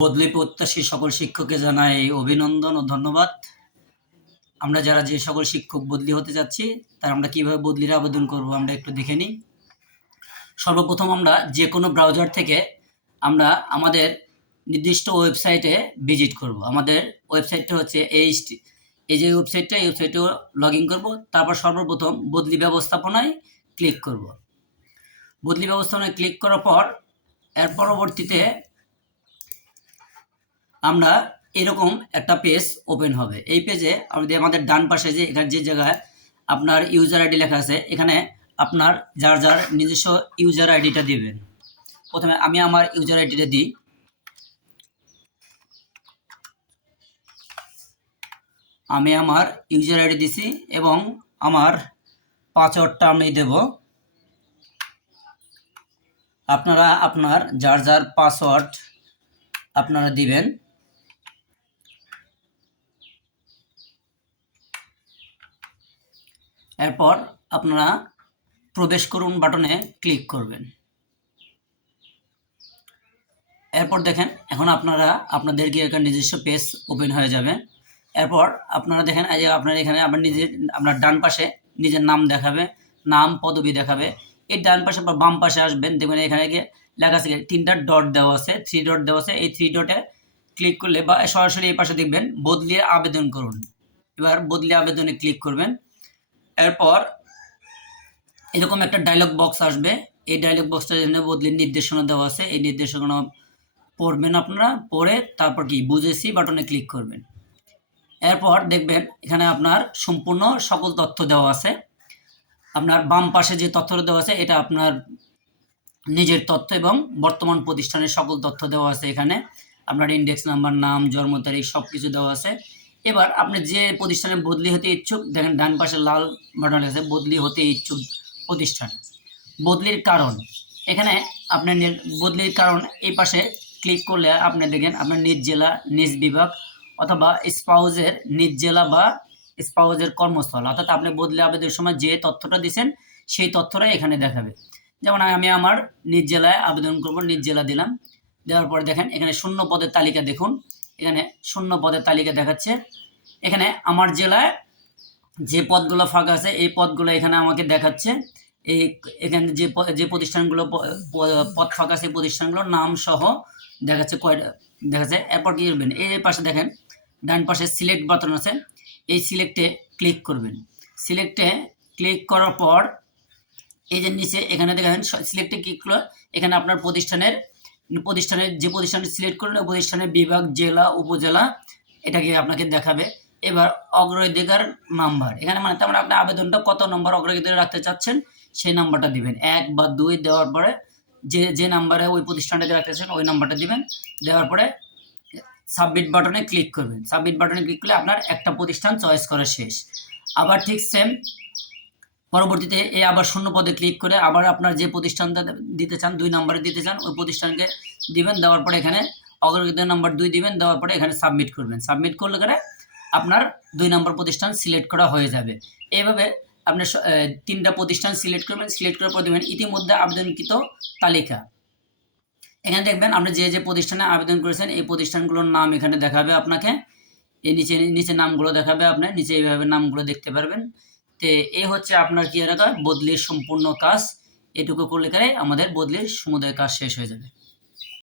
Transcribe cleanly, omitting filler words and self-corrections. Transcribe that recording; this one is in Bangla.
বদলি প্রত্যাশী সকল শিক্ষককে জানাই অভিনন্দন ও ধন্যবাদ। আমরা যারা যে সকল শিক্ষক বদলি হতে যাচ্ছি তারা আমরা কিভাবে বদলির আবেদন করব আমরা একটু দেখে নিই। সর্বপ্রথম আমরা যে কোনো ব্রাউজার থেকে আমরা আমাদের নির্দিষ্ট ওয়েবসাইটে ভিজিট করব। আমাদের ওয়েবসাইটটা হচ্ছে এই যে ওয়েবসাইটটা, এই ওয়েবসাইটে লগ ইন করবো। তারপর সর্বপ্রথম বদলি ব্যবস্থাপনায় ক্লিক করব। বদলি ব্যবস্থাপনায় ক্লিক করার পর এর পরবর্তীতে আমরা এরকম একটা পেজ ওপেন হবে। এই পেজে আমাদের ডান পাশে যে এখানে যে জায়গায় আপনার ইউজার আইডি লেখা আছে, এখানে আপনার যার যার নিজস্ব ইউজার আইডিটা দিবেন। প্রথমে আমি আমার ইউজার আইডিটা দিই। আমি আমার ইউজার আইডি দিছি এবং আমার পাসওয়ার্ডটা আমি দেব। আপনারা আপনার যার যার পাসওয়ার্ড আপনারা দিবেন। এরপর আপনারা প্রবেশ করুন বাটনে ক্লিক করবেন। এরপর দেখেন এখন আপনাদের কি একটা নিজস্ব পেজ ওপেন হয়ে যাবে। এরপর আপনারা দেখেন এই যে আপনার এখানে আপনার ডান পাশে নিজের নাম দেখাবে, নাম পদবি দেখাবে। এই ডান পাশে বা বাম পাশে আসবেন, দেখবেন এখানে গিয়ে লেখা আছে 3টা ডট দেওয়া আছে, 3 ডট দেওয়া আছে। এই 3 ডটে ক্লিক করলে বা সরাসরি এই পাশে দেখবেন বদলির আবেদন করুন। এবার বদলি আবেদনে ক্লিক করবেন। এরপর এরকম একটা ডায়লগ বক্স আসবে। এই ডায়লগ বক্সটার জন্য বদলির নির্দেশনা দেওয়া আছে। এই নির্দেশনা পড়বেন আপনারা, পড়ে তারপর কি বুঝেছি বাটনে ক্লিক করবেন। এরপর দেখবেন এখানে আপনার সম্পূর্ণ সকল তথ্য দেওয়া আছে। আপনার বাম পাশে যে তথ্যটা দেওয়া আছে এটা আপনার নিজের তথ্য এবং বর্তমান প্রতিষ্ঠানের সকল তথ্য দেওয়া আছে। এখানে আপনার ইন্ডেক্স নাম্বার, নাম, জন্ম তারিখ সব কিছু দেওয়া আছে। এবার আপনি যে প্রতিষ্ঠানে বদলি হতে ইচ্ছুক, দেখেন ডান পাশে লাল বাটন আছে বদলি হতে ইচ্ছুক প্রতিষ্ঠান। বদলির কারণ, এখানে আপনার বদলির কারণ এই পাশে ক্লিক করলে আপনি দেখেন আপনার নিজ জেলা, নিজ বিভাগ অথবা স্পাউজের নিজ জেলা বা স্পাউজের কর্মস্থল, অর্থাৎ আপনি বদলি আবেদনের সময় যে তথ্যটা দিয়েছেন সেই তথ্যটাই এখানে দেখাবে। যেমন আমি আমার নিজ জেলায় আবেদন করব, নিজ জেলা দিলাম। দেওয়ার পরে দেখেন এখানে শূন্য পদের তালিকা দেখুন, এখানে শূন্য পদের তালিকা দেখাচ্ছে। এখানে আমার জেলায় যে পদগুলো ফাঁকা আছে এই পদগুলো এখানে আমাকে দেখাচ্ছে। এখানে যে প্রতিষ্ঠানগুলো পদ ফাঁকা আছে প্রতিষ্ঠানগুলোর নাম সহ দেখাচ্ছে, কয়টা দেখাচ্ছে। এরপর কি করবেন, এই পাশে দেখেন ডান পাশে সিলেক্ট বাটন আছে, এই সিলেক্টে ক্লিক করবেন। সিলেক্টে ক্লিক করার পর এই যে নিচে এখানে দেখেন সিলেক্টে ক্লিক করলে এখানে আপনার প্রতিষ্ঠানের যে প্রতিষ্ঠানটি সিলেক্ট করলেন ওই প্রতিষ্ঠানের বিভাগ, জেলা, উপজেলা এটাকে আপনাকে দেখাবে। এবার অগ্রাধিকার নাম্বার, এখানে মানে তার মানে আপনি আবেদনটা কত নম্বর অগ্রাধিকার রাখতে চাচ্ছেন সেই নাম্বারটা দিবেন। 1 বা 2 দেওয়ার পরে যে নাম্বারে ওই প্রতিষ্ঠানটাকে রাখতে চাচ্ছেন ওই নাম্বারটা দিবেন। দেওয়ার পরে সাবমিট বাটনে ক্লিক করবেন। সাবমিট বাটনে ক্লিক করলে আপনার একটা প্রতিষ্ঠান চয়েস করা শেষ। আবার ঠিক সেম পরবর্তীতে আবার শূন্য পদে ক্লিক করে আবার আপনার যে প্রতিষ্ঠানটা দিতে চান, 2 নম্বরে দিতে চান, ওই প্রতিষ্ঠানকে দিবেন। দেওয়ার পরে এখানে অগ্রাধিকার নাম্বার 2 দিবেন। দেওয়ার পরে এখানে সাবমিট করবেন। সাবমিট করলে আপনার 2 নম্বর প্রতিষ্ঠান সিলেক্ট করা হয়ে যাবে। এইভাবে আপনি 3টা প্রতিষ্ঠান সিলেক্ট করবেন। সিলেক্ট করার পর দেবেন ইতিমধ্যে আবেদনকৃত তালিকা। এখানে দেখবেন আপনি যে প্রতিষ্ঠানে আবেদন করেছেন এই প্রতিষ্ঠানগুলোর নাম এখানে দেখাবে আপনাকে। এই নিচে নামগুলো দেখাবে, আপনার নিচে এইভাবে নামগুলো দেখতে পারবেন। তো এই হচ্ছে আপনার কি এলাকা বদলির সম্পূর্ণ কাজ। এটুকু করলে আমাদের বদলির সমুদায় কাজ শেষ হয়ে যাবে।